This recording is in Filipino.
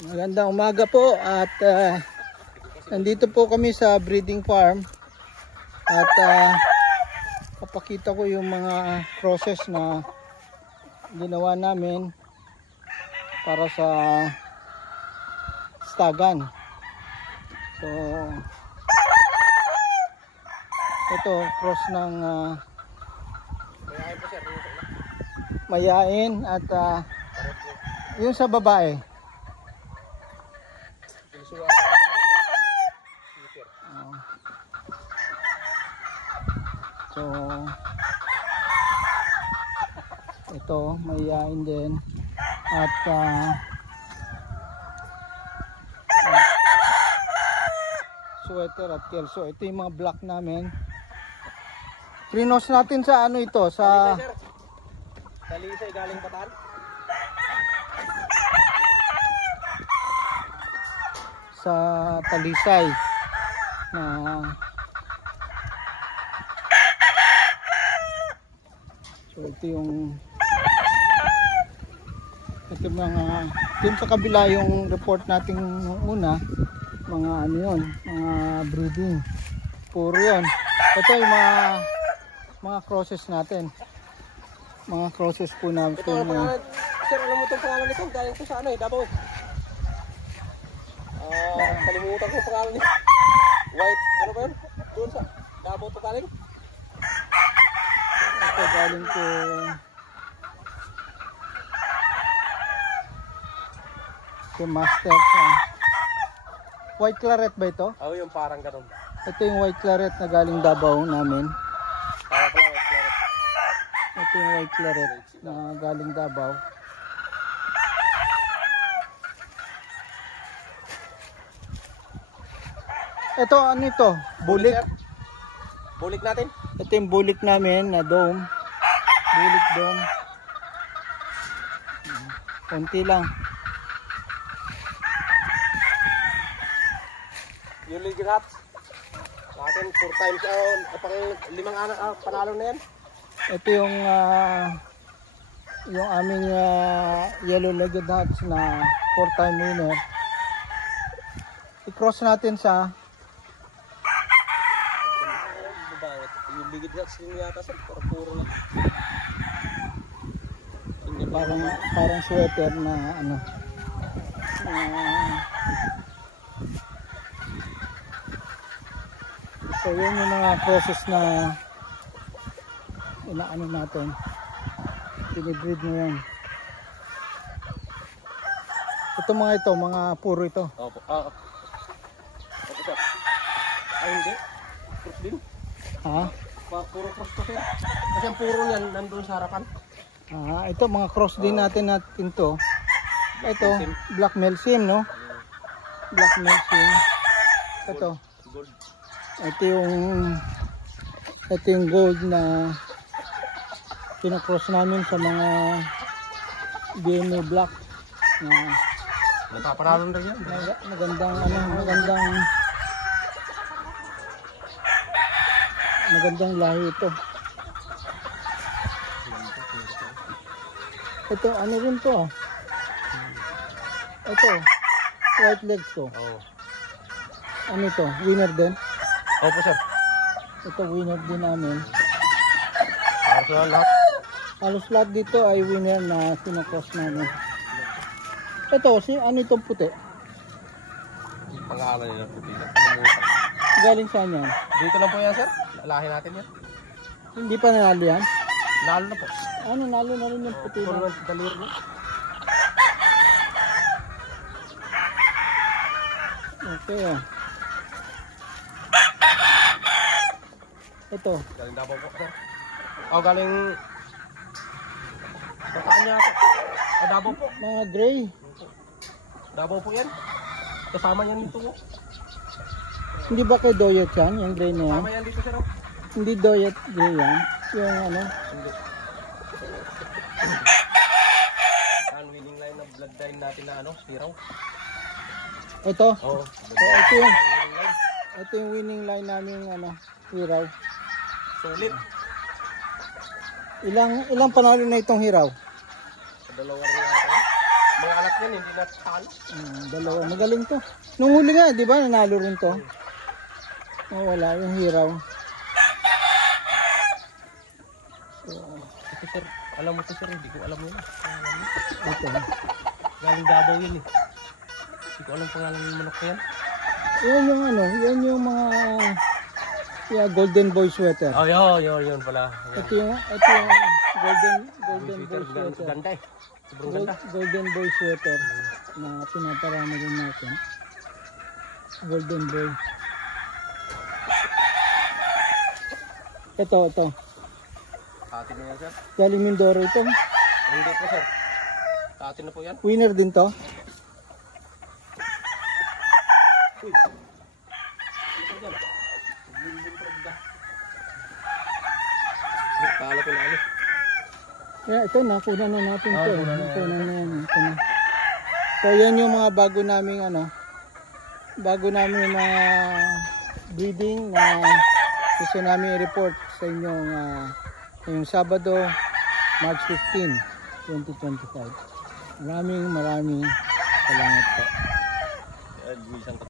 Magandang umaga po at nandito po kami sa breeding farm at papakita ko yung mga process na ginawa namin para sa stagan. So ito cross ng mayain at yung sa babae. So ito mayain din at sweater at kelso. Ito yung mga black namin. Prinos natin sa ano ito sa Talisay galing Bataan. Sa Talisay na so ito yung mga dun sa kabila yung report natin nung una, mga ano yun, mga breeding puro yun. Ito yung mga crosses natin, mga crosses po natin. Ito sir, alam mo itong pangalan nito? Galing ko sa ano Davao kalimutan ko pangalan nito. White, ano ba yun? Doon sa Davao ito galing? Ito galing ko master sa white claret ba ito? Oo, yung parang ganun. Ito yung white claret na galing Davao namin. Parang pala white claret. Ito yung white claret na galing Davao. Ito ano ito? Bulik. Bulik natin? Ito yung bulik namin na dome. Bulik dome. Konti lang. Yung League Rats natin 4 times pang 5 panalo na yan. Ito yung aming yellow legged hats na 4-time winner. I-cross natin sa yung League Rats yung yata sir, puro lang. Parang sweater na ano. So yun yung mga process na inaano natin, pinibreed mo yan. Ito mga puro ito. Opo. Opo sir. Ay hindi, cross din. Ha? Puro cross to sir. Kasi ang puro yan nandun sa harapan. Ito mga cross din natin to. Ito black Melsim, no? Black Melsim. Ito Gold. Ito yung gold na pinakross namin sa mga DNA black na nagpapanalo rin yan. Magandang lahi ito. Ito ano rin to? Ito white legs to. Oo. Ano ito? Winner din? Opo sir. Ito winner din namin. Halos lahat dito ay winner na sinakross namin. Ito, ano itong puti? Pangalan nila puti. Galing saan yan? Dito lang po yan sir. Lahin natin yan. Hindi pa nanalo yan? Nalo na po. Ano, nalo na rin yung puti na? Dalir na. Okay. Ito. Galing Davao po sir. Galing Bataan niya po. Davao po. Mga gray. Davao po yan. Kasama yan dito po. Hindi ba kay Doyet yan? Yung gray na yan? Kasama yan dito sir. Hindi Doyet gray yan? Yung ano? Hindi. Ang winning line na bloodline natin na ano, Siraw. Ito? Oo. Ito yung winning line namin ano, Hiraw. Sulit. Ilang panalo na itong Hiraw? Sa dalawa rin yata. Mga anak yan, hindi na talo. Dalawa. Magaling to. Nung huli nga, di ba? Nanalo rin to. Oh, wala yung hiraw. Ito sir, alam mo to sir, hindi ko alam yun. Ito. Galing Davao yun eh. Hindi ko alam pangalan ng manok na yan. Yan yung ano, yan yung mga golden boy sweater. Oh, yun pala. Ito yung golden boy sweater. Ganda eh. Sobrang ganda. Golden boy sweater na pinaparami rin natin. Golden boy. Ito. Atin na yan sir. Galing Mindoro ito. Hindi po sir. Atin na po yan. Winner din to. Uy. Palo ko na ano. Kaya ito na, kunan na natin to. Kunan na yan. Ito na. So yan yung mga bago naming mga breeding na gusto namin i-report sa inyong ngayong Sabado, March 15, 2025. Maraming salamat po.